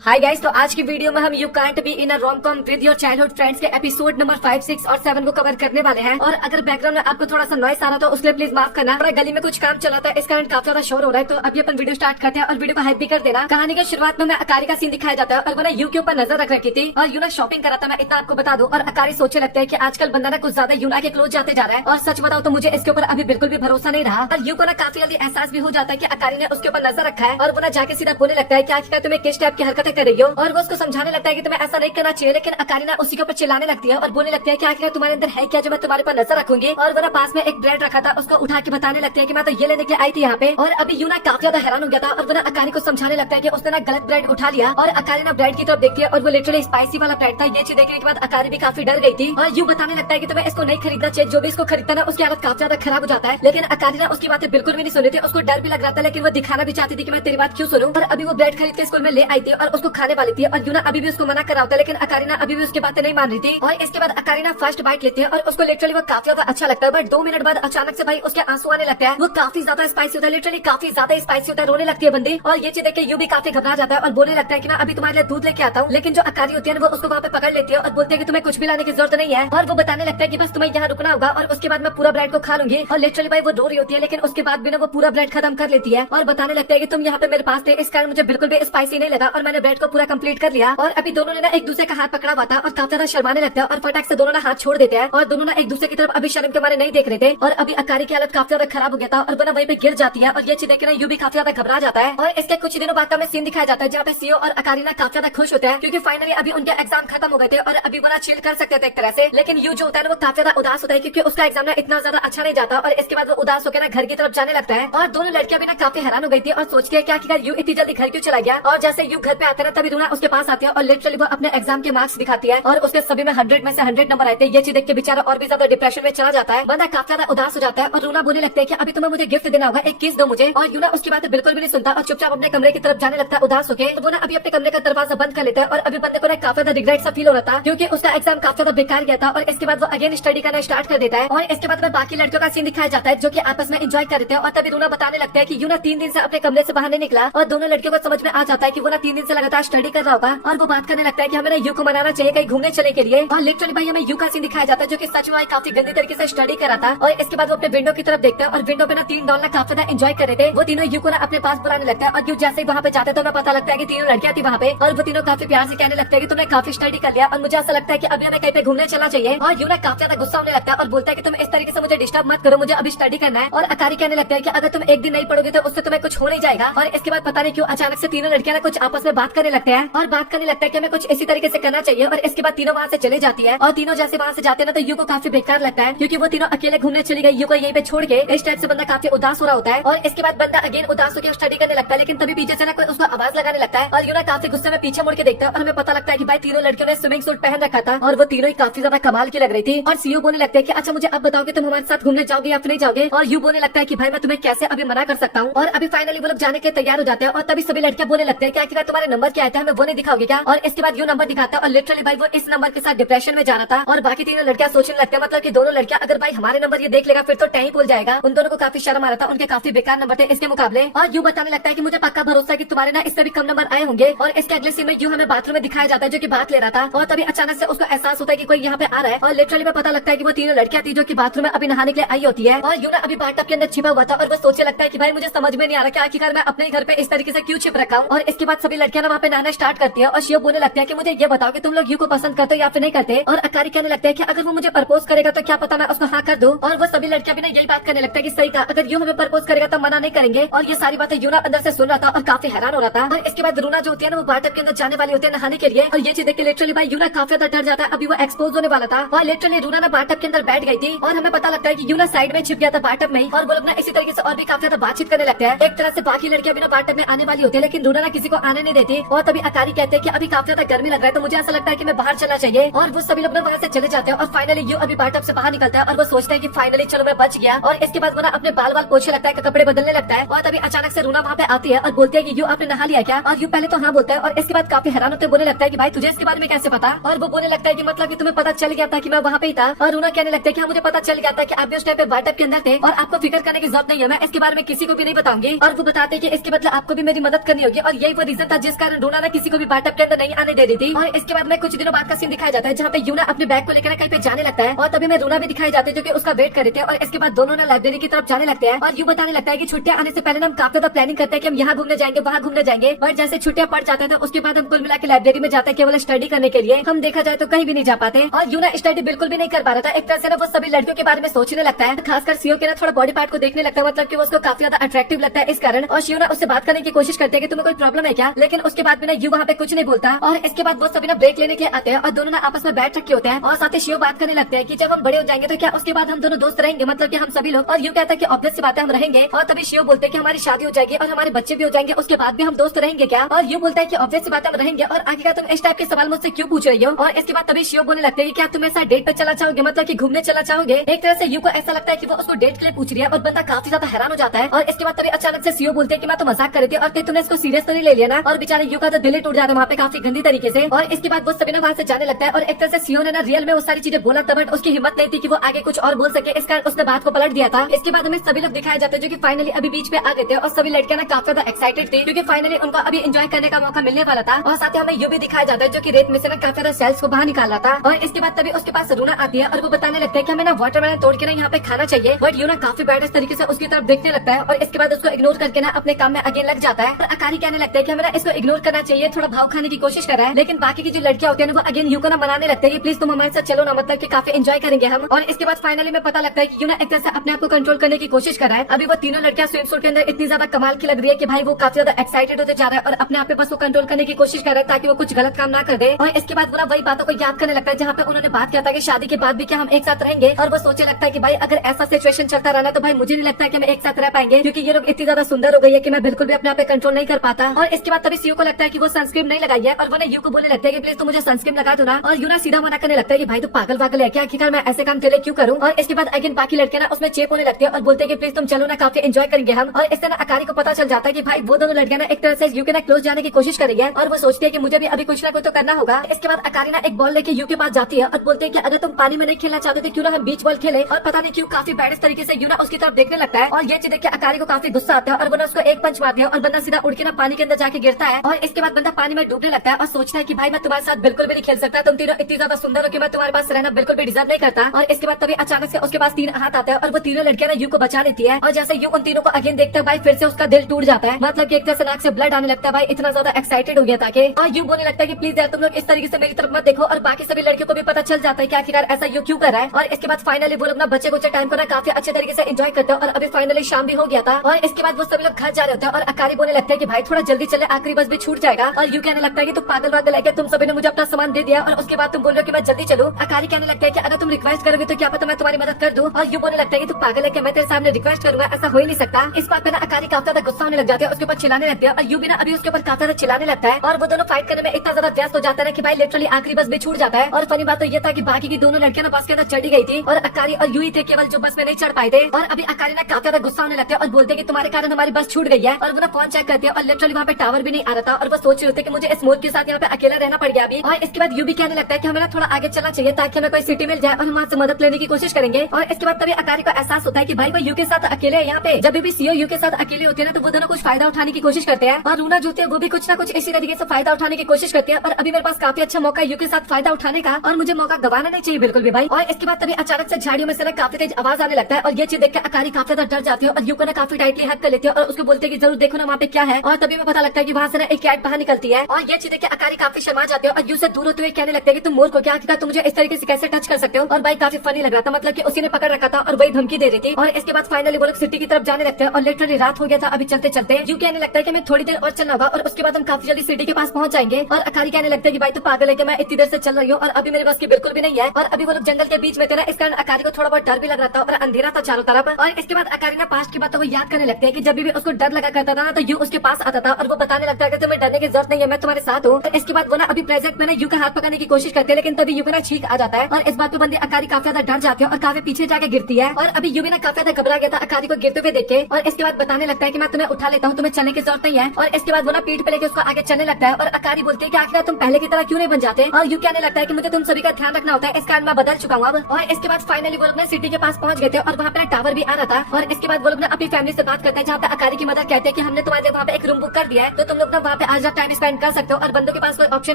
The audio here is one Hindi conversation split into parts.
हाय गाइस, तो आज की वीडियो में हम you can't be in a rom com with your childhood friends के एपिसोड नंबर 5, 6 और 7 को कवर करने वाले हैं। और अगर बैकग्राउंड में आपको थोड़ा सा नॉइस आ रहा तो उसके लिए प्लीज माफ करना। थोड़ा गली में कुछ काम चला था, इस कारण काफी ज्यादा शोर हो रहा है। तो अभी अपन वीडियो स्टार्ट करते हैं और वीडियो को हाइप भी कर देना। कहानी के शुरुआत में मैं अकारी का सीन दिखाया जाता है और मैंने यू के ऊपर नजर रख रखी थी और यूना शॉपिंग करा था। मैं इतना आपको बता दूं। और अकारी सोचने लगता है कि आजकल बंदा ना कुछ ज्यादा यूना के क्लोज जाते जा रहा है। और सच बताओ तो मुझे इसके ऊपर अभी बिल्कुल भी भरोसा नहीं रहा। और यू को ना काफी जल्दी एहसास भी हो जाता है कि अकारी ने उसके ऊपर नजर रखा है। और वो ना जाके सीधा बोलने लगता है कि आखिर तुम्हें किस टाइप की हरकतें कर रही हो। और वो उसको समझाने लगता है कि तुम्हें ऐसा नहीं करना चाहिए। लेकिन अकारी ना उसी के ऊपर चिल्लाने लगती है और बोलने लगती है कि आखिर तुम्हारे अंदर है क्या जो मैं तुम्हारे पर नजर रखूंगी। और वो ना पास में एक ब्रेड रखा था, उसको उठा के बताने लगती है कि मैं तो ये लेने के लिए आई थी यहाँ पे। और अभी यूना काफी ज्यादा हैरान हो गया था और वो ना अकारी को समझाने लगता है कि उसने ना गलत ब्रेड उठा लिया। और अकारी ना ब्रेड की तरफ देखती है और वो लिटरली स्पाइसी वाला ब्रेड था। ये चीज देखने के बाद अकारी भी काफी डर गई थी। और यू बताने लगता है कि तुम्हें इसको नहीं खरीदना चाहिए, जो भी इसको खरीदता ना उसकी हालत काफी ज्यादा खराब हो जाता है। लेकिन अकारी ना उसकी बातें बिल्कुल भी नहीं सुनी थी। उसको डर भी लग रहा था, लेकिन वो दिखाना भी चाहती थी कि मैं तेरी बात क्यों सुनूं। और अभी वो ब्रेड खरीद के स्कूल में ले आई थी और उसको खाने वाली थी। और यूना अभी भी उसको मना कर रहा होता है, लेकिन अकारी ना अभी भी उसकी बातें नहीं मान रही थी। और इसके बाद अकारी ना फर्स्ट बाइट लेती है और उसको लिटरली वो काफी ज्यादा अच्छा लगता है। बट 2 मिनट बाद अचानक से भाई उसके आंसू आने लगता है। वो काफी ज्यादा स्पाइसी होता है, लिटरली काफी ज्यादा स्पाइसी होता है। रोने लगती है बंदी। और ये चीज देख के यू भी काफी घबरा जाता है और बोलने लगता है कि मैं अभी तुम्हारे लिए दूध लेके आता हूँ। लेकिन जो अकारी होती है वो उसको वहाँ पे पकड़ लेती है और बोलती है कि तुम्हें कुछ भी लाने की जरूरत नहीं है। और वो बताने लगता है कि बस तुम्हें यहाँ रुकना होगा और उसके बाद मैं पूरा ब्रेड को खा लूंगी। और लिटरली भाई वो रो रही होती है, लेकिन उसके बाद भी ना वो पूरा ब्रेड खत्म कर लेती है। और बताने लगता है कि तुम यहाँ पे मेरे पास थे, इस कारण मुझे बिल्कुल भी स्पाइसी नहीं लगा और मैंने ब्रेड को पूरा कंप्लीट कर लिया। और अभी दोनों ने ना एक दूसरे का हाथ पकड़ा हुआ था और काफी ज्यादा शर्माने लगता है और फटाक से दोनों ना हाथ छोड़ देते हैं। और दोनों ना एक दूसरे की तरफ अभी शर्म के मारे नहीं देख रहे थे। और अभी अकारी की हालत काफी ज्यादा खराब हो गया था और वो ना वहीं पे गिर जाती है। और ये चीज देख के ना यू भी काफी ज्यादा घबरा जाता है। और इसके कुछ दिनों बाद का सीन दिखाया जाता है जहाँ पे सीओ और अकारी ना काफी ज्यादा खुश होते हैं, क्योंकि फाइनली अभी उनके एग्जाम खत्म हो गए थे और अभी वो ना चिल कर सकते थे एक तरह से। लेकिन यू जो होता है ना वो काफी ज्यादा उदास होता है, क्योंकि उसका एग्जाम ना इतना ज्यादा अच्छा नहीं जाता। और इसके बाद वो उदास होकर ना घर की तरफ जाने लगता है। और दोनों लड़कियां भी ना काफी हैरान हो गई थी और सोचती है क्या यू इतनी जल्दी घर क्यों चला गया। और जैसे यू घर पे आता है तभी रूना उसके पास आती है और लिटरली वो अपने एग्जाम के मार्क्स दिखाती है और उसके सभी में 100 में से 100 नंबर आए थे। ये चीज देख के बेचारा और भी ज्यादा डिप्रेशन में चला जाता है। बंदा काफी ज्यादा उदास हो जाता है और रूना बोलने लगता है कि अभी तुम्हें मुझे गिफ्ट देना होगा, एक किस दो मुझे। और यूना उसकी बातें बिल्कुल भी नहीं सुनता और चुपचाप अपने कमरे की तरफ जाने लगता है उदास होकर। तो वो ना अभी अपने कमरे का दरवाजा बंद कर लेता है और अभी बंदे को ना काफी ज्यादा रिग्रेट सा फील हो रहा था, क्योंकि उसका एग्जाम काफी ज्यादा बेकार गया था। और इसके बाद वो अगेन स्टडी करना स्टार्ट कर देता है। और इसके बाद में बाकी लड़कियों का सीन दिखाया जाता है जो कि आपस में एंजॉय कर रहे थे। और तभी रूना बताने लगता है कि यूना 3 दिन से अपने कमरे से बाहर नहीं निकला। और दोनों लड़कियों को समझ में आ जाता है कि वो ना 3 दिन से लगातार स्टडी कर रहा होगा। और वो बात करने लगता है कि हमें ना यू को मनाना चाहिए कहीं घूमने चले के लिए। और लिटरली भाई हमें यू का सीन दिखाया जाता है जो कि सच में काफी गंदी तरीके से स्टडी कर रहा था। और इसके बाद वो अपने विंडो की तरफ देखता है और विंडो पे ना 3 डॉल ना काफी ज्यादा एंजॉय कर रहे थे। वो तीनों यू को ना अपने पास बुलाने लगता है और यू जैसे ही वहाँ पे जाते तो हमें पता लगता है कि तीनों लड़कियां थी वहाँ पे। और वो तीनों काफी प्यार से कहने लगते हैं कि तुमने काफी स्टडी कर लिया और मुझे ऐसा लगता है कि अभी हमें कहीं पे घूमने चलना चाहिए। और यू ना काफी ज्यादा गुस्सा होने लगता है और बोलता है कि तुम इस तरीके से मुझे डिस्टर्ब मत करो, मुझे अभी स्टडी करना है। और अकारी कहने लगता है कि अगर तुम एक दिन नहीं पढ़ोगे तो उससे तुम्हें कुछ हो नहीं जाएगा। और इसके बाद पता नहीं क्यों अचानक से तीनों लड़कियां ना कुछ आपस में बात करने लगते हैं और बात करने लगता है कि हमें कुछ इसी तरीके से करना चाहिए। और इसके बाद तीनों वहाँ से चले जाती है। और तीनों जैसे वहाँ से जाते हैं ना तो यू को काफी बेकार लगता है, क्योंकि वो तीनों अकेले घूमने चली गई, यू को यहीं पे छोड़ के। इस टाइप से बंदा काफी उदास हो रहा होता है। और इसके बाद बंदा अगेन उदास होकर स्टडी करने लगता है, लेकिन तभी पीछे से ना कोई उसको आवाज लगाने लगता है। और यू ना काफी गुस्से में पीछे मुड़ के देखता है और हमें पता लगता है कि भाई तीनों लड़कियों ने स्विमिंग सूट पहन रखा था और वो तीनों ही काफी ज्यादा कमाल की लग रही थी। और सीओ बोलने लगता है कि अच्छा मुझे अब बताओ कि तुम हमारे साथ घूमने जाओगे या फिर नहीं जाओगे। और यू बोलने लगता है कि भाई मैं तुम्हें कैसे अभी मना कर सकता हूँ। और अभी फाइनली वो लोग जाने के तैयार हो जाते हैं। और तभी सभी लड़कियां बोलने लगते हैं कि आखिर तुम्हारे नंबर क्या आया था, हमें वो नहीं दिखाओगे क्या। और इसके बाद यू नंबर दिखाता है और लिटरली भाई वो इस नंबर के साथ डिप्रेशन में जा रहा था। और बाकी तीनों लड़कियां सोचने लगते हैं मतलब कि दोनों लड़कियां अगर भाई हमारे नंबर ये देख लेगा फिर तो टाइम भूल जाएगा। उन दोनों को काफी शर्म आ रहा था, उनके काफी बेकार नंबर थे इसके मुकाबले। और यू बताने लगता है कि मुझे पक्का भरोसा है कि तुम्हारे ना इससे भी कम नंबर आए होंगे। और इसके अगले सीन में यू हमें बाथरूम में दिखाया जाता है जो कि बात ले रहा था। और तभी अचानक से उसको एहसास होता है कि कोई यहाँ पे आ रहा है। और लिटरली में पता लगता है कि वो तीनों लड़कियां थी जो कि बाथरूम में अभी नहाने के लिए आई होती है। और यू ना अभी बाथटब के अंदर छिपा हुआ था और वो सोचने लगता है कि भाई मुझे समझ में नहीं आ रहा कि आखिरकार मैं अपने घर पे इस तरीके से क्यों छिप रखा हूँ। और इसके बाद सभी लड़कियां ना वहाँ पे नहाना स्टार्ट करती है और शिव बोलने लगता है कि मुझे ये बताओ कि तुम लोग यू को पसंद करते हो या फिर नहीं करते। और अकारी कहने लगता है कि अगर वो मुझे प्रपोज करेगा तो क्या पता मैं उसको हाँ कर दूं। और वो सभी लड़कियां भी ना यही बात करने लगता है कि सही कहा, अगर यू हमें प्रपोज करेगा तो मना नहीं करेंगे। और ये सारी बातें यूना अंदर से सुन रहा था और काफी हैरान हो रहा था। और इसके बाद रूना जो होती है ना वो बाथटब के अंदर जाने वाली होती है नहाने के लिए। और ये चीज देख के लिटरली भाई यूना काफी ज्यादा डर जाता है, अभी वो एक्सपोज होने वाला था। और लिटरली रूना ना बाथटब के अंदर बैठ गई थी और हमें पता लगता है कि यूना साइड में छिप गया था बाथटब में। और वो लोग ना इसी तरीके से और भी काफी ज्यादा बातचीत करने लगते हैं। एक तरह से बाकी लड़कियां भी ना बाथटब में आने वाली होती है, लेकिन रूना ना किसी को आने नहीं देती। और तभी अकारी कहते हैं कि अभी काफी ज्यादा गर्मी लग रहा है तो मुझे ऐसा लगता है कि मैं बाहर चलना चाहिए। और वो सभी लोग ना वहाँ से चले जाते हैं। और फाइनली यू अभी बाथटब से बाहर निकलता है और वो सोचता है कि फाइनली चलो मैं बच गया। और इसके बाद वो ना अपने बाल पोछने लगता है, कपड़े बदलने लगता है। और तभी अचानक से रूना वहाँ पे आती है और बोलती है कि यू आपने नहा लिया क्या। और यू पहले तो हाँ बोलता है और इसके बाद काफी हैरान होते बोलने लगता है कि भाई तुझे इसके बारे में कैसे पता। और वो बोलने लगता है कि मतलब कि तुम्हें पता चल गया था कि मैं वहाँ पे ही था। और रूना कहने लगता है कि हाँ मुझे पता चल गया था कि आप भी उस टाइम पे बाथटब के अंदर थे और आपको फिक्र करने की जरूरत नहीं है, मैं इसके बारे में किसी को भी नहीं बताऊंगी। और वो बताते हैं कि इसके बदले आपको भी मेरी मदद करनी होगी। और यही वो रीजन था जिस कारण कारण रूना ने किसी को भी बाथटब के अंदर नहीं आने दे रही थी। और इसके बाद में कुछ दिनों बाद का सीन दिखाया जाता है जहाँ पे यूना अपने बैग को लेकर कहीं पे जाने लगता है और तभी में रूना भी दिखाई जाते हैं जो कि उसका वेट कर रहे थे। और इसके बाद दोनों ने लाइब्रेरी की तरफ जाने लगते हैं और यू बताने लगता है कि छुट्टियां आने से पहले हम काफी ज्यादा प्लानिंग करते हैं कि हम यहाँ घूमने जाएंगे वहाँ घूमने जाएंगे, बट जैसे छुट्टियां पड़ जाते हैं तो उसके बाद हम कुल मिला के लाइब्रेरी में जाते हैं केवल स्टडी करने के लिए। हम देखा जाए तो कहीं भी नहीं जा पाते और यूना स्टडी बिल्कुल भी नहीं कर पा रहा था। एक तरह से ना वो सभी लड़कियों के बारे में सोचने लगता है, खासकर सीओ के ना थोड़ा बॉडी पार्ट को देखने लगता है, मतलब कि वो उसको काफी ज्यादा अट्रैक्टिव लगता है इस कारण। और शिव ना उससे बात करने की कोशिश करते हैं कि तुम्हें कोई प्रॉब्लम है क्या, लेकिन उसके बाद भी ना यू वहाँ पे कुछ नहीं बोलता। और इसके बाद वो सभी ना ब्रेक लेने के लिए आते हैं और दोनों ना आपस में बैठ रखे होते हैं और साथ ही शिव बात करने लगते हैं कि जब हम बड़े हो जाएंगे तो क्या उसके बाद हम दोनों दोस्त रहेंगे, मतलब कि हम सभी लोग। और यू कहता है कि ऑब्वियस सी बात है हम रहेंगे। और तभी शिव बोलते हैं कि हमारी शादी हो जाएगी और हमारे बच्चे भी हो जाएंगे, उसके बाद भी हम दोस्त रहेंगे क्या। और यू बोलता है कि ऑब्वियस सी बात है हम रहेंगे और आगे का तुम इस टाइप के सवाल मुझसे क्यों पूछ रही हो। और इसके बाद तभी शिव बोलने लगते हैं कि क्या तुम ऐसा डेट पे चला चाहोगे, मतलब कि घूमने चला चाहोगे। एक तरह से यू को ऐसा लगता है कि वो उसको डेट के लिए पूछ रही है और बंदा काफी ज्यादा हैरान हो जाता है। और इसके बाद तभी अचानक से सीओ बोलते हैं कि मैं तो मजाक कर रही थी और फिर तुमने इसको सीरियस तो नहीं ले लिया ना। और बेचारे यू का तो दिल ही टूट जाता है वहाँ पे काफी गंदी तरीके से। और इसके बाद वो सभी ना वहाँ से जाने लगता है और एक तरह से सीओ ने ना रियल में वो सारी चीजें बोला था, बट उसकी हिम्मत नहीं थी कि वो आगे कुछ और बोल सके, इस कारण उसने बात को पलट दिया था। इसके बाद हमें सभी लोग दिखाए जाते हैं जो कि फाइनली अभी बीच पे आ गए थे और सभी लड़कियां ना काफी ज्यादा एक्साइटेड थी क्योंकि फाइनली उनको अभी एंजॉय करने का मौका मिलने वाला था। और साथ ही हमें यू भी दिखाया जाता है जो कि रेत में से ना काफी ज्यादा सेल्स को बाहर निकाल रहा था। और इसके बाद तभी उसके पास रूना आती है और वो बताने लगता है कि हमें ना वाटरमेलन तोड़ के ना यहाँ पे खाना चाहिए, बट यू ना काफी बैड तरीके से उसकी तरफ देखने लगता है और इसके बाद उसको इग्नोर करके ना अपने काम में अगेन लग जाता है। और अकारी कहने लगता है कि हमें ना इसको इग्नोर करना चाहिए, थोड़ा भाव खाने की कोशिश कर रहा है। लेकिन बाकी की जो लड़कियां होती है वो अगेन यू को ना मनाने लगते हैं कि प्लीज तुम हमारे साथ चलो ना, मतलब कि काफी एंजॉय करेंगे हम। और इसके बाद फाइनली में पता लगता है कि यू ना एक तरह से अपने आप को कंट्रोल करने की कोशिश कर रहा है। अभी वो तीनों लड़कियां स्विम सूट के अंदर इतनी ज्यादा कमाल की लग रही है कि भाई वो काफी ज्यादा एक्साइटेड होते जा रहा है और अपने आप पे बस वो कंट्रोल करने की कोशिश कर रहा है ताकि वो कुछ गलत काम ना कर दे। और इसके बाद वो ना वही बातों को याद करने लगता है जहाँ पे उन्होंने बात किया था कि शादी के बाद भी क्या हम एक साथ रहेंगे। और वो सोचने लगता है कि भाई अगर ऐसा सिचुएशन चलता रहना तो भाई मुझे नहीं लगता कि हम एक साथ रह पाएंगे, क्योंकि ये लोग इतनी ज्यादा सुंदर हो गई है कि मैं बिल्कुल भी अपने आप पे कंट्रोल नहीं कर पाता। और इसके बाद तभी सीओ को लगता है कि वो सनस्क्रीन नहीं लगाई है और वो यू को बोलने लगता है कि प्लीज तुम मुझे सनस्क्रीन लगा दो ना। और यू ना सीधा मना करने लगता है कि भाई तू पागल वागल है क्या, आखिरकार मैं ऐसे काम के लिए क्यों करूँ। और इसके बाद अगेन बाकी लड़के ना उसमें चेप होने लगते हैं और बोलते हैं कि प्लीज तुम चलो ना, काफी एंजॉय करेंगे हम। और इससे ना अकारी को पता चल जाता है कि भाई वो दोनों लड़कियां ना एक तरह से यू के ना क्लोज जाने की कोशिश करेंगे और वो सोचती है कि मुझे भी अभी कुछ ना कुछ तो करना होगा। इसके बाद अकारी ना एक बॉल लेके यू के पास जाती है और बोलते हैं कि अगर तुम पानी में नहीं खेलना चाहते थे क्यों ना हम बीच बॉल खेले। और पता नहीं क्यों काफी बैड तरीके से यू ना उसकी तरफ देखने लगता है और ये चीज देख के अकारी को काफी गुस्सा आता है और वो ना उसको एक पंच मारती है और बंदा सीधा उड़ के ना पानी के अंदर जाके गिरता है। और इसके बाद बंदा पानी में डूबने लगता है और सोचता है कि भाई मैं तुम्हारे साथ बिल्कुल भी नहीं खेल सकता, तुम तीनों इतनी ज्यादा सुंदर हो कि मैं तुम्हारे पास रहना बिल्कुल भी डिजर्व नहीं करता। और इसके बाद तभी अचानक से उसके पास तीन हाथ आता है और वो तीनों लड़कियां ना यू को बचा लेती है। और जैसे यू उन तीनों को अगेन देखता है भाई फिर से उसका दिल टूट जाता है, मतलब कि एक तरह से नाक से ब्लड आने लगता है। भाई इतना ज्यादा एक्साइटेड हो गया था कि और यू बोलने लगता है कि प्लीज यार तुम लोग इस तरीके से मेरी तरफ मत देखो। और बाकी सभी लड़कियों को भी पता चल जाता है कि आखिरकार ऐसा यू क्यों कर रहा है। और इसके बाद फाइनली वो लोग ना बच्चे कुछ टाइम को ना काफी अच्छे तरीके से एंजॉय करते हैं और अभी फाइनली शाम भी हो गया था। और इसके बाद वो सभी लोग घर जा रहे होते हैं और अकारी बोलने लगते हैं कि भाई थोड़ा जल्दी चले, आखिरी बस भी छूट जाएगा। और यू कहने लगता है कि तुम पागल वागल है क्या, तुम सभी ने मुझे अपना सामान दे दिया और उसके बाद तुम बोल रहे हो कि मैं जल्दी चलूं। अकारी कहने लगता है कि अगर तुम रिक्वेस्ट करोगे तो क्या पता मैं तुम्हारी मदद कर दूं। और यू बोलने लगता है कि तुम पागल है कि मैं तेरे सामने रिक्वेस्ट करूंगा, ऐसा हो ही नहीं सकता। इस बात पे ना अकारी काफी ज्यादा गुस्सा होने लग जाते हैं, उसके ऊपर चिल्लाने लगते हैं और यू भी ना अभी उसके ऊपर काफी ज्यादा चिल्लाने लगता है। और वो दोनों फाइट करने में इतना ज्यादा व्यस्त हो जाता है कि भाई लिटरली आखिरी बस भी छूट जाता है। और फनी बात तो ये था कि बाकी की दोनों लड़कियां ना बस के अंदर चढ़ी गई थी और अकारी और यू ही थे केवल जो बस में नहीं चढ़ पाए थे। और अभी अकारी ना काफी ज्यादा गुस्सा होने लगते हैं और बोलते हैं कि तुम्हारे कारण हमारी बस छूट गई है। और वो ना फोन चेक करते हैं और लिटरली वहाँ पे टावर भी नहीं आ रहा था और वो सोच रहे थे कि मुझे इस मोर के साथ यहाँ पे अकेला रहना पड़ गया अभी। और इसके बाद यू भी कहने लगता है कि हमें ना थोड़ा आगे चलना चाहिए ताकि हमें कोई सिटी मिल जाए और हम वहाँ से मदद लेने की कोशिश करेंगे। और इसके बाद तभी अकारी को एहसास होता है कि भाई वो यू के साथ अकेले है यहाँ पे। जब भी सीओ यू के साथ अकेले होते हैं ना तो वो दोनों कुछ फायदा उठाने की कोशिश करते हैं और रूना जो होती है वो भी कुछ ना कुछ इसी तरीके से फायदा उठाने की कोशिश करती है। और अभी मेरे पास काफी अच्छा मौका है यू के साथ फायदा उठाने का और मुझे मौका गवाना नहीं चाहिए बिल्कुल भी भाई। और इसके बाद तभी अचानक से झाड़ियों में से ना काफी तेज आवाज आने लगता है और ये चीज देख के अकारी काफी ज्यादा डर जाती है और यू को ना काफी टाइटली हक कर लेती है और उसको बोलते हैं कि जरूर देखो ना वहाँ पे क्या है। और तभी में पता लगता है कि वहाँ से ना एक कैट बाहर निकलती है और ये चीज देख के अकारी काफी शर्मा जाते हैं और यू से दूर होते हुए कहने लगते हैं कि तुम मूर्ख हो क्या, आखिरकार तुम मुझे इस तरीके से कैसे टच कर सकते हो। और भाई काफी फनी लग रहा था, मतलब कि उसी ने पकड़ रखा था और वही धमकी दे रही थी। और इसके बाद फाइनली वो लोग सिटी की तरफ जाने लगते हैं और लिटरली रात हो गया था अभी चलते चलते। यू कहने लगता है कि मैं थोड़ी देर और चलना होगा और उसके बाद हम काफी जल्दी सिटी के पास पहुंच जाएंगे। और अकारी कहने लगता है कि भाई तू पागल है कि मैं इतनी देर से चल रही हूँ और अभी मेरे बस की बिल्कुल भी नहीं है। और अभी वो लोग जंगल के बीच में थे ना, इस कारण अकारी को थोड़ा बहुत डर भी लग रहा था और अंधेरा था चारों तरफ। और इसके बाद अकारी ना पास्ट की बातों को याद करने लगते हैं कि जब भी उसको डर लगा करता था ना तो यू उसके पास आता था और वो बताने लगता है कि तुम्हें डरने की जरूरत नहीं है, मैं तुम्हारे साथ हूँ। इसके बाद वो ना अभी प्रेजेंट में ना यू का हाथ पकड़ने की कोशिश करते हैं लेकिन तभी यू का ना छींक आ जाता है और इस बात पे बंदी अकारी काफी ज्यादा डर जाती है और काफी पीछे जाके गिरती है। और अभी यू भी ना काफी ज्यादा घबरा गया था अकारी को गिरते हुए देख के। और इसके बाद बताने लगता है कि मैं तुम्हें उठा लेता हूँ, तुम्हें चलने की जरूरत नहीं है। और इसके बाद वो ना पीठ पे लेके उसको आगे चलने लगता है और अकारी बोलते हैं कि आखिर तुम पहले की तरह क्यों नहीं बन जाते। और यू कहने लगता है कि मुझे तुम सभी का ध्यान रखना होता है, इस कारण मैं बदल चुका हूँ अब। और इसके बाद फाइनली वो लोग ना सिटी के पास पहुंच गए थे और वहाँ पे टावर भी आ रहा था। और इसके बाद वो लोग ना अपनी फैमिली से बात करते हैं जहाँ पे अकारी की मदर कहते हैं कि हमने तुम्हारे वहाँ पे एक रूम बुक कर दिया है तो तुम लोग ना वहाँ पे आज आप टाइम स्पेंड कर सकते हो। और बंदों के पास कोई ऑप्शन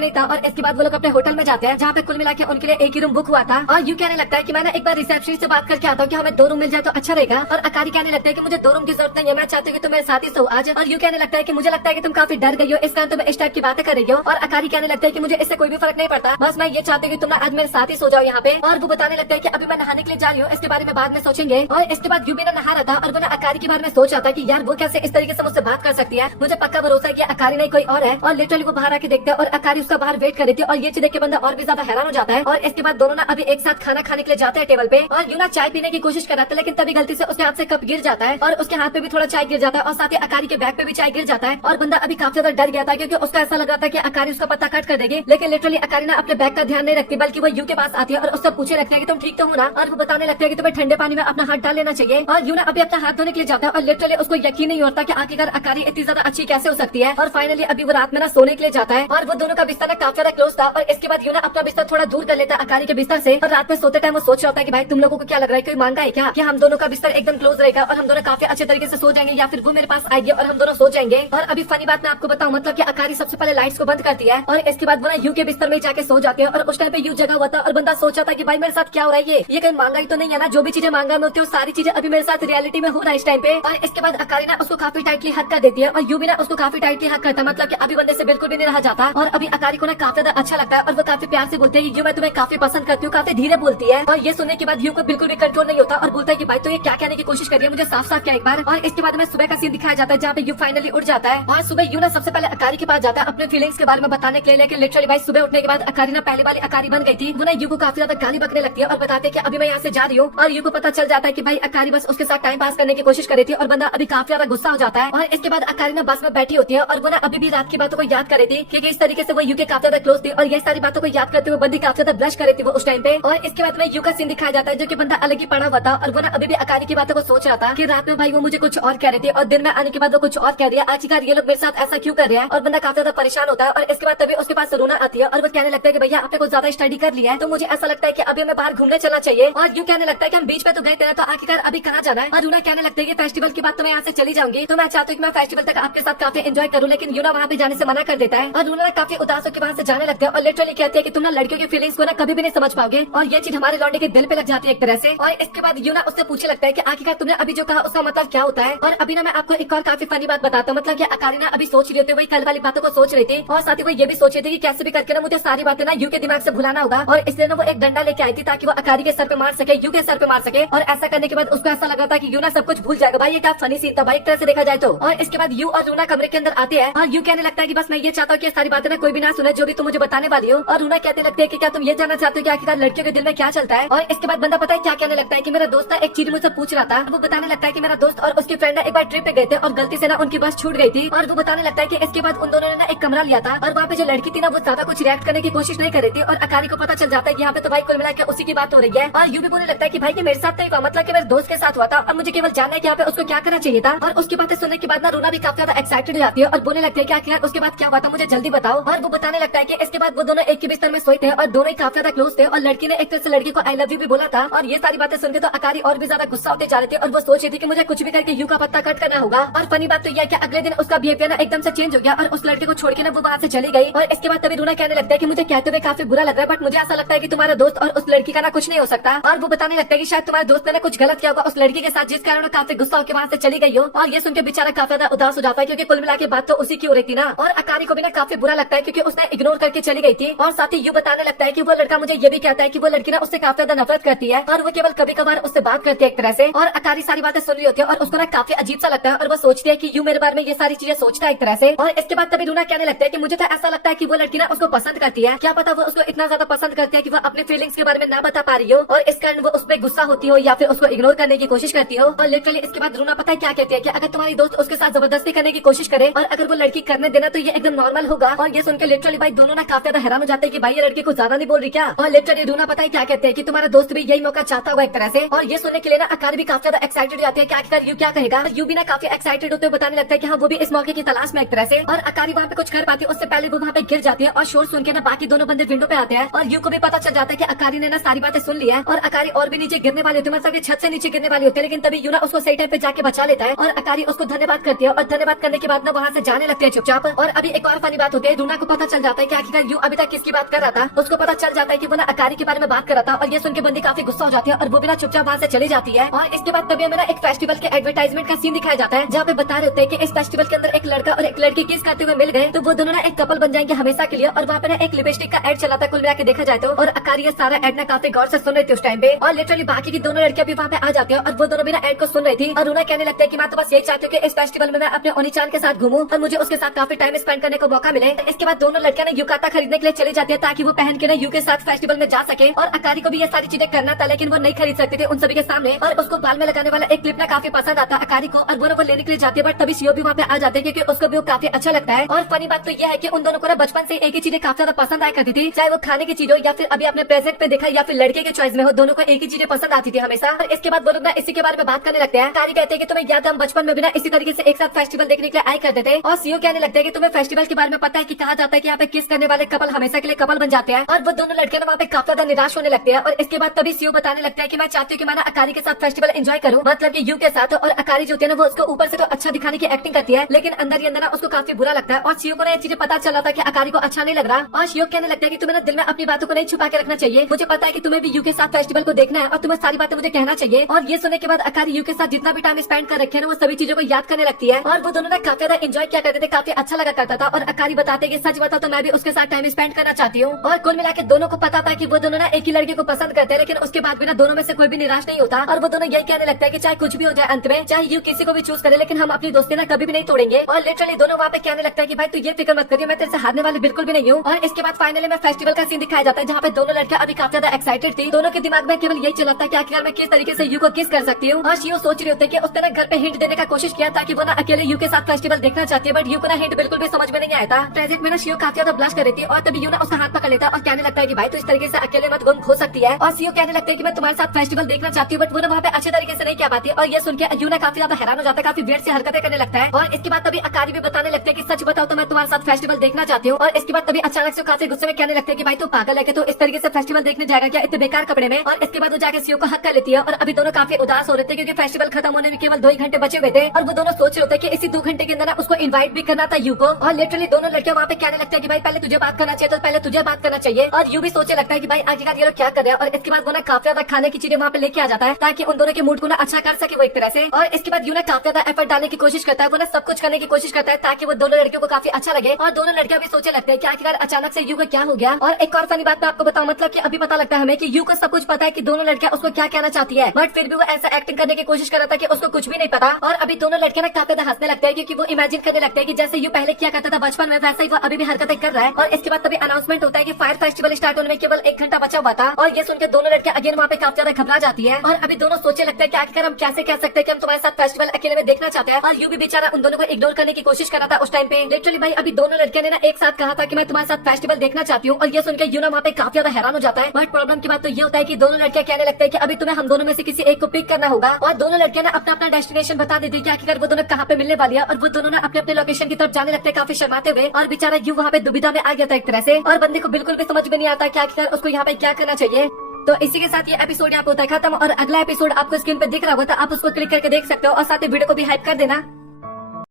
नहीं था और इसके बाद वो लोग अपने होटल में जाते हैं जहाँ पे कुल मिला के उनके लिए एक ही रूम बुक हुआ था। और यू कहने लगता है कि मैं एक बार रिसेप्शनिस्ट से बात करके आता हूँ कि हमें 2 रूम मिल जाए तो अच्छा रहेगा। और अकारी कहने लगता है कि मुझे 2 रूम की जरूरत नहीं है, मैं चाहती हूँ कि तुम मेरे साथ ही सो आज। और यू कहने लगता है कि मुझे लगता है कि तुम काफी डर गई हो, इस कारण तुम इस टाइप की बातें कर रही हो। और अकारी कहने लगता है कि मुझे इससे कोई भी फर्क नहीं पड़ता, बस मैं ये चाहती हूँ कि तुम आज मेरे साथ ही सो जाओ यहाँ पे। और वो बताने लगता है कि अभी मैं नहाने के लिए जा रही हूँ, इसके बारे में बाद में सोचेंगे। और इसके बाद यूबी नहा रहा था और वो अकारी के बारे में सोच रहा था कि यार वो कैसे इस तरीके से मुझसे बात कर सकती है। मुझे पक्का भरोसा है कि अकारी नहीं कोई और है। और लिटरली वो बाहर आके देखते हैं और अकारी उसका बाहर वेट कर रही थी। और ये चीज देख के बंदा और भी ज्यादा हैरान हो जाता है। और इसके बाद दोनों ना अभी एक साथ खाना खाने के लिए जाते हैं टेबल पे। और यूना चाय पीने की कोशिश कर रहा था, लेकिन तभी गलती से उसके हाथ से कप गिर जाता है और उसके हाथ पे भी थोड़ा चाय गिर जाता है और साथ ही अकारी के बैग पे भी चाय गिर जाता है। और बंदा अभी काफी ज्यादा डर गया था क्योंकि उसका ऐसा लग रहा था कि अकारी उसका पत्ता काट कर देगी। लेकिन लिटरली अकारी ना अपने बैग का ध्यान नहीं रखती, बल्कि वो यू के पास आती है और उससे पूछे लगता है कि तुम ठीक तो हो ना। और वो बताने लगता है कि तुम्हें ठंडे पानी में अपना हाथ डाल लेना चाहिए। और यू ना अभी अपना हाथ धोने के लिए जाता है और लिटरली उसको यकीन नहीं होता कि आखिरकार अकारी इतनी ज्यादा अच्छी कैसे हो सकती है। और फाइनली अभी वो रात में ना सोने के लिए जाता है और वो दोनों का बिस्तर काफी ज्यादा क्लोज था। और इसके बाद यूना अपना बिस्तर थोड़ा दूर कर लेता है अकारी के बिस्तर से। और रात में सोते टाइम वो सोच रहा था कि भाई तुम लोगों को क्या लग रहा है, कोई मांगा है क्या कि हम दोनों का बिस्तर एकदम क्लोज रहेगा और हम दोनों काफी अच्छे तरीके से सो जाएंगे, या फिर वो मेरे पास आएगी और हम दोनों सो जाएंगे। और अभी फनी बात मैं आपको बताऊं, मतलब कि अकारी सबसे पहले लाइट्स को बंद करती है और इसके बाद वो ना यू के बिस्तर में जाके सो जाते हैं। और उस टाइम पे यू जगह हुआ था और बंदा सोचा था कि भाई मेरे साथ क्या हो रहा है, ये कहीं मांगा ही तो नहीं है ना। जो भी चीजें मांगा में होती है सारी चीजें अभी मेरे साथ रियलिटी में हो रहा है इस टाइम पे। और इसके बाद अकारी ना उसको काफी टाइटली हक कर देती है और यू भी ना उसको काफी टाइटली हक करता है, मतलब कि अभी बंदे से बिल्कुल भी नहीं रहा जाता। और अभी अकारी को ना काफी ज्यादा अच्छा लगता है और वो काफी प्यार से बोलते हैं यू मैं तुम्हें काफी पसंद करती हूँ, काफी धीरे बोलती है। और ये सुनने के बाद यू को बिल्कुल भी कंट्रोल नहीं होता और बोलता है कि भाई तो ये क्या कहने की कोशिश कर रही है, मुझे साफ साफ क्या एक बार। और इसके बाद में सुबह का सीन दिखाया जाता है जहाँ पे यू फाइनली उठ जाता है। और सुबह यू ना सबसे पहले अकारी के पास जाता है अपने फीलिंग्स के बारे में बताने के लिए। लेकिन लिटरली भाई सुबह उठने के बाद अकारी ना पहले वाली अकारी बन गई थी। वो ना यू को काफी ज्यादा गाली बकने लगती है और बताते हैं कि अभी मैं यहाँ से जा रही हूँ। और यू को पता चल जाता है कि भाई अकारी बस उसके साथ टाइम पास करने की कोशिश कर रही थी और बंदा अभी काफी ज्यादा गुस्सा हो जाता है। और इसके बाद अकारी ना बस में बैठी होती है और वो ना अभी भी रात की बातों को याद कर रही थी क्योंकि इस तरीके से वो यू के काफी ज्यादा क्लोज थी। और ये सारी बातों को याद करते हुए बंदी काफी ज्यादा ब्लश कर रही थी वो उस टाइम पे। और इसके बाद में यू का सीन दिखाया जाता है जो कि बंदा अलग ही पड़ा हुआ था और वो ना अभी भी अकारी की बातों को सोच रहा था कि रात में भाई वो मुझे कुछ और कह रही थी और दिन में आने के बाद वो कुछ और कह रही है, आखिरकार ये लोग मेरे साथ ऐसा क्यों कर रहे हैं। और बंदा काफी ज्यादा परेशान होता है। और इसके बाद तभी उसके पास रोना आती है और वो कहने लगता है कि भैया आपने कुछ ज्यादा स्टडी कर लिया है तो मुझे ऐसा लगता है कि अभी हमें बाहर घूमने चलना चाहिए। और यू कहने लगता है कि हम बीच पे तो गए थे तो आखिरकार अभी कहाँ जाना है। और रूना कहने लगता है कि फेस्टिवल के बाद तो मैं यहाँ से चली जाऊंगी, तो मैं चाहती हूँ कि मैं फेस्टिवल तक आपके साथ काफी एंजॉय करूँ। लेकिन यूना वहाँ पे जाने से मना कर देता है और रूना काफी उदास होकर वहाँ से जाने लगता है और लिटरली कहती है कि तुम ना लड़कियों की फीलिंग्स को ना कभी भी नहीं समझ पाओगे। और ये चीज हमारे लौंडे के दिल पे लग जाती है एक तरह से। और इसके बाद यूना उससे पूछने लगता है कि आखिरकार तुमने अभी जो कहा उसका मतलब क्या होता है। और अभी ना मैं आपको एक और काफी फनी बात बताता हूँ, मतलब कि अकारी ना अभी सोच रही होती है वही कल वाली बातों को सोच रही थी और साथ ही वो ये भी सोच रही थी कि कैसे भी करके ना मुझे सारी बातें ना यू के दिमाग से भुलाना होगा। और इसलिए ना वो एक डंडा लेके आई थी ताकि वो अकारी के सर पे मार सके, यू के सर पे मार सके। और ऐसा करने के बाद उसको ऐसा लग रहा था कि यू ना सब कुछ भूल जाएगा। भाई ये क्या फनी सीन था भाई एक तरह से देखा जाए तो। और इसके बाद यू और रूना कमरे के अंदर आते हैं और यू कहने लगता है कि बस मैं ये चाहता हूँ कि सारी बातें ना कोई भी ना सुने जो भी तुम मुझे बताने वाली हो। और रूना कहते लगते है कि क्या तुम ये जानना चाहते हो कि आखिरकार लड़कियों के दिल में क्या चलता है। और इसके बाद बंदा पता है क्या कहने लगता है कि मेरा दोस्त एक चीज मुझसे पूछ रहा था। वो बताने लगता है कि मेरा दोस्त और उसकी फ्रेंड एक बार ट्रिप पे गए थे और गलती से ना उनकी बस छूट गई थी। और वो बताने लगता है कि इसके बाद उन दोनों ने ना एक कमरा लिया था और वहाँ पे जो लड़की थी ना वो ज्यादा कुछ रिएक्ट करने की कोशिश नहीं कर रही थी। और अकारी को पता चल जाता है कि यहाँ पे तो भाई कुल मिला के उसी की बात हो रही है। और यू भी बोलने लगता है कि भाई ये मेरे साथ नहीं हुआ, मतलब कि मेरे दोस्त के साथ हुआ था और मुझे केवल जानना है कि यहाँ पे उसको क्या करना चाहिए था। और उसकी बातें सुनने के बाद ना रूना भी काफी ज्यादा एक्साइटेड हो जाती है और बोलने लगती है कि आखिर उसके बाद क्या हुआ था मुझे जल्दी बताओ। और वो बताने लगता है कि इसके बाद वो दोनों एक ही बिस्तर में सोए थे और दोनों ही काफी ज्यादा क्लोज थे और लड़की ने एक तरह से लड़की को आई लव यू भी बोला था। और ये सारी बातें सुनकर तो अकारी और भी ज्यादा गुस्सा होते जा रहे थे और वो सोच रही थी कि मुझे कुछ भी करके यू का पत्ता कट करना होगा। और फनी बात तो यह है कि अगले दिन उसका बिहेवियर ना एकदम से चेंज हो गया और उस लड़के को छोड़ के ना वो वहाँ से चली गई। और इसके बाद तभी रूना कहने लगता है कि मुझे कहते हुए काफी बुरा लग रहा है, बट मुझे ऐसा लगता है कि तुम्हारा दोस्त और उस लड़की का ना कुछ नहीं हो सकता। और वो बताने लगता है कि शायद तुम्हारे दोस्त ने कुछ गलत किया होगा उस लड़की के साथ, जिस कारण वो काफी गुस्सा होकर वहाँ से चली गई हो। और ये सुनकर बेचारा काफी ज्यादा उदास हो जाता है क्योंकि कुल मिला के बात तो उसी की हो रही थी ना। और अकारी को भी ना काफी बुरा लगता है क्योंकि उसने इग्नोर करके चली गई थी। और साथ ही यू बताने लगता है कि वो लड़का मुझे ये भी कहता है कि वो लड़की ना उससे काफी ज्यादा नफरत करती है और वो केवल कभी कभार उससे बात करती है एक तरह से। और अकारी सारी बातें सुन रही होती है और उसको ना काफी अजीब सा लगता है और वो सोचती है कि यू मेरे बारे में ये सारी चीजें सोचता है एक तरह से। और इसके बाद तभी रूना कहने लगता है कि मुझे तो ऐसा लगता है कि वो लड़की ना उसको पसंद करती है, क्या पता वो उसको इतना ज्यादा पसंद करती है कि वो अपने फीलिंग्स के बारे में ना बता पा रही हो और इस कारण वो उस पर गुस्सा होती हो या फिर उसको इग्नोर करने की कोशिश करती हो। और लिटरली इसके बाद रूना पता है क्या कहती है कि अगर तुम्हारी दोस्त उसके साथ जबरदस्ती करने की कोशिश करे और अगर वो लड़की करने देना तो ये एकदम नॉर्मल होगा। और ये सुनकर लिटरली भाई दोनों ना काफी ज्यादा हैरान हो जाते हैं कि भाई ये लड़की को ज्यादा नहीं बोल रही क्या। और लिटरली रूना पता है क्या कहते हैं कि तुम्हारा दोस्त भी यही मौका चाहता होगा एक तरह से। और ये सुनने के लिए ना अकारी भी काफी ज्यादा एक्साइटेड हो जाती है कि आखिरकार यू क्या कहेगा। यू भी ना काफी एक्साइटेड होते हुए बताने लगता है कि हाँ वो भी इस मौके की तलाश में एक तरह से। और अकारी वहाँ पे कुछ कर पाती है उससे पहले वो वहाँ पे गिर जाती है और शोर सुन के ना बाकी दोनों बंदे विंडो पे आते हैं। और यू को भी पता चल जाता है कि अकारी ने ना सारी बातें सुन ली है और अकारी और भी नीचे गिरने वाली होती है, मतलब छत से नीचे गिरने वाली होती है। लेकिन तभी यू ना उसको सही टाइम पे जाके बचा लेता है और अकारी उसको धन्यवाद करती है और धन्यवाद करने के बाद ना वहाँ से जाने लगती है चुपचाप। और अभी एक और फनी बात होती है, रूना को पता चल जाता है कि आखिरकार यू अभी तक किसकी बात कर रहा था। उसको पता चल जाता है कि वो ना अकारी के बारे में बात कर रहा था और ये सुन के बंदी काफी गुस्सा हो जाती है और वो भी ना चुपचाप वहाँ से चली जाती है। और इसके बाद तभी हमें ना एक फेस्टिवल के एडवर्टाइजमेंट का सीन दिखाया जाता है, जहाँ पे बता रहे होते हैं कि इस फेस्टिवल के अंदर एक लड़का और एक लड़की किस करते हुए मिल गए तो वो दोनों ना एक कपल बन जाएंगे हमेशा के लिए। और वहाँ पे ना एक लिपस्टिक का एड चला था कुल मिला के देखा जाए तो। और अकारी ये सारा एड ना काफी गौर से सुन रही थी उस टाइम पे और लिटरली बाकी की दोनों लड़कियां भी वहाँ पे आ जाती है और वो दोनों भी ना एड को सुन रही थी। और उन्हें कहने लगता है कि मैं तो बस यही चाहती हूँ कि इस फेस्टिवल में मैं अपने ओनीचान के साथ घूमूं और मुझे उसके साथ काफी टाइम स्पेंड करने को मौका मिले। इसके बाद दोनों लड़कियां ना युकाता खरीदने के लिए चली जाती है ताकि वो पहन के ना यू के साथ फेस्टिवल में जा सके। और अकारी को भी ये सारी चीजें करना था लेकिन वो नहीं खरीद सकती थी उन सभी के सामने। और उसको बाल में लगाने वाला एक क्लिप ना काफी पसंद आता है अकारी को और वो लेने के लिए जाती है, बट तभी सीओ भी वहाँ पे आ जाते हैं क्योंकि उसको भी वो काफी अच्छा लगता है। और फनी बात तो यह है कि उन दोनों को ना बचपन से एक ही चीजें काफी ज्यादा पसंद आया करती थी, चाहे वो खाने की चीज हो या फिर अभी अपने प्रेजेंट पे देखा या फिर लड़के के चॉइस में हो, दोनों को एक ही चीजें पसंद आती थी हमेशा। और इसके बाद वो लोग ना इसी के बारे में बात करने लगते हैं। कारी कहते हैं कि तुम्हें याद है हम बचपन में भी ना इसी तरीके से एक साथ फेस्टिवल देखने के लिए आए करते थे। और सीओ कहने लगता है कि तुम्हें फेस्टिवल के बारे में पता है कि कहा जाता है कि यहाँ पे किस करने वाले कपल हमेशा के लिए कपल बन जाते हैं। और वो दोनों लड़के ना वहाँ पे काफी ज्यादा निराश होने लगते हैं। और इसके बाद तभी सीओ बताने लगता है कि मैं चाहती हूँ कि मैं ना अकारी के साथ फेस्टिवल एंजॉय करूँ, मतलब कि यू के साथ। और अकारी जो होती है ना वो उसको ऊपर से तो अच्छा दिखाने की एक्टिंग करती है लेकिन अंदर ही अंदर ना उसको काफी बुरा लगता है। और सीओ को ना ये चीजें पता चला था कि अकारी को अच्छा नहीं लग रहा। और सीओ कहने लगता है कि तुम्हें ना दिल में अपनी बातों को नहीं छुपा के रखना चाहिए, मुझे पता है कि तुम्हें भी यू के साथ फेस्टिवल को देखना है और तुम्हें सारी बातें मुझे कहना चाहिए। और ये सुनने के बाद अकारी यू के साथ जितना भी टाइम स्पेंड कर रखे हैं वो सभी चीजों को याद करने लगती है। और वो दोनों ना काफी ज्यादा एंजॉय किया करते थे, काफी अच्छा लगा करता था। और अकारी बताते कि सच बताओ तो मैं भी उसके साथ टाइम स्पेंड करना चाहती हूँ। और कुल मिला के दोनों को पता था कि वो दोनों ना एक ही लड़के को पसंद करते हैं, लेकिन उसके बाद भी ना दोनों में से कोई भी निराश नहीं होता। और वो दोनों यही कहने लगता है कि चाहे कुछ भी हो जाए अंत में, चाहे यू किसी को भी चूज करे, लेकिन हम अपनी दोस्ती ना कभी भी नहीं तोड़ेंगे। और लिटरली दोनों वहाँ पे कहने लगता है कि भाई तू ये फिक्र मत करिए, मैं तेरे से हारने वाली बिल्कुल भी नहीं हूँ। और इसके बाद फाइनली में फेस्टिवल का सीन दिखाया जाता है जहाँ पे दोनों लड़कियां अभी काफी ज्यादा एक्साइटेड थी। दोनों के दिमाग में केवल यही चला था कि आखिर मैं किस तरीके से यू को किस कर सकती हूँ। और शियो सोच रही होती है कि उसने ना घर पे हिंट देने का कोशिश किया था कि वो ना अकेले यू के साथ फेस्टिवल देखना चाहती है, बट यू को ना हिंट बिल्कुल भी समझ में नहीं आया था। प्रेजेंट में ना शियो काफी ज्यादा ब्लश कर रही थी और तभी यू ना उसका हाथ पकड़ लेता और कहने लगता है कि भाई तू इस तरीके से अकेले मत गुम हो सकती है। और शियो कहने लगता है कि मैं तुम्हारे साथ फेस्टिवल देखना चाहती हूँ, बट वो ना वहाँ पे अच्छे तरीके से नहीं कह पाती। और ये सुन के यू ना काफी ज्यादा हैरान हो जाता है, काफी वेट से हरकतें करने लगता है। और इसके बाद तभी अकारी भी बताने लगते हैं कि सच बताओ तो मैं तुम्हारे साथ फेस्टिवल देखना चाहती हूँ। और इसके बाद तभी अचानक से काफी गुस्से में कहने लगते हैं कि भाई तू पागल है कि तो इस तरीके से फेस्टिवल देखने जाएगा क्या इतने बेकार कपड़े में। और इसके बाद वो जाके सीओ को हक कर लेती है। और अभी दोनों काफी उदास हो रहे थे क्योंकि फेस्टिवल खत्म होने में केवल 2 ही घंटे बचे हुए थे। और वो दोनों सोच रहे थे कि इसी 2 घंटे के अंदर ना उसको इनवाइट भी करना था यू को। और लिटरली दोनों लड़कियां वहाँ पे कहने लगते हैं कि भाई पहले तुझे बात करना चाहिए, तो पहले तुझे बात करना चाहिए। और यू भी सोचने लगता है कि भाई आखिरकार ये लोग क्या कर रहे हैं। और इसके बाद वो ना काफी ज्यादा खाने की चीजें वहाँ पे लेके आ जाता है ताकि उन दोनों के मूड को ना अच्छा कर सके वो एक तरह से। और इसके बाद यू ना काफी ज्यादा एफर्ट डालने की कोशिश करता है, वो ना सब कुछ करने की कोशिश करता है ताकि वो दोनों लड़कियों को काफी अच्छा लगे। और दोनों लड़कियां भी सोचने लगते हैं कि आखिरकार अचानक से यू को क्या हो गया। और एक और फनी बात मैं आपको बताऊं, मतलब कि अभी पता लगता है हमें कि यू को सब कुछ पता है कि दोनों लड़कियां उसको क्या कहना चाहती है, बट फिर भी वो ऐसा एक्टिंग करने की कोशिश कर रहा था कि उसको कुछ भी नहीं पता। और अभी दोनों लड़के ना काफी ज्यादा हंसने लगते हैं क्योंकि वो इमेजिन करने लगते हैं कि जैसे यू पहले किया करता था बचपन में, वैसा ही वो अभी भी हरकतें कर रहा है। और इसके बाद तभी अनाउंसमेंट होता है कि फायर फेस्टिवल स्टार्ट होने में केवल 1 घंटा बचा हुआ था। और ये सुनकर दोनों लड़के अगेन वहाँ पे काफी ज्यादा घबरा जाती है। और अभी दोनों सोचने लगते हैं कि आखिर हम कैसे कह सकते हैं कि हम तुम्हारे साथ फेस्टिवल अकेले में देखना चाहते हैं। और यू भी बेचारा उन दोनों को इग्नोर करने की कोशिश कर रहा था उस टाइम पे। लिटरली भाई अभी दोनों लड़के ने ना एक साथ कहा था कि मैं तुम्हारे साथ फेस्टिवल देखना चाहती हूँ। और ये सुनकर यू ना वहाँ पे काफी ज्यादा हैरान हो जाता है। बट प्रॉब्लम की बात तो ये होता है कि दोनों लड़कियां कहने लगते हैं कि अभी तुम्हें हम दोनों में से किसी एक को पिक करना होगा। और दोनों लड़कियां ना अपना अपना डेस्टिनेशन बता देती है कि आखिर वो दोनों कहाँ पे मिलने वाली है। और वो दोनों ना अपने अपने लोकेशन की तरफ जाने लगते हैं काफी शर्माते हुए। और बेचारा यू वहाँ पे दुविधा में आ गया था एक तरह से। और बंदे को बिल्कुल भी समझ में नहीं आता कि आखिर उसको यहाँ पे क्या करना चाहिए। तो इसी के साथ ये एपिसोड यहाँ पे होता है खत्म। और अगला एपिसोड आपको स्क्रीन पे दिख रहा होगा तो आप उसको क्लिक करके देख सकते हो और साथ ही वीडियो को भी हाइप कर देना।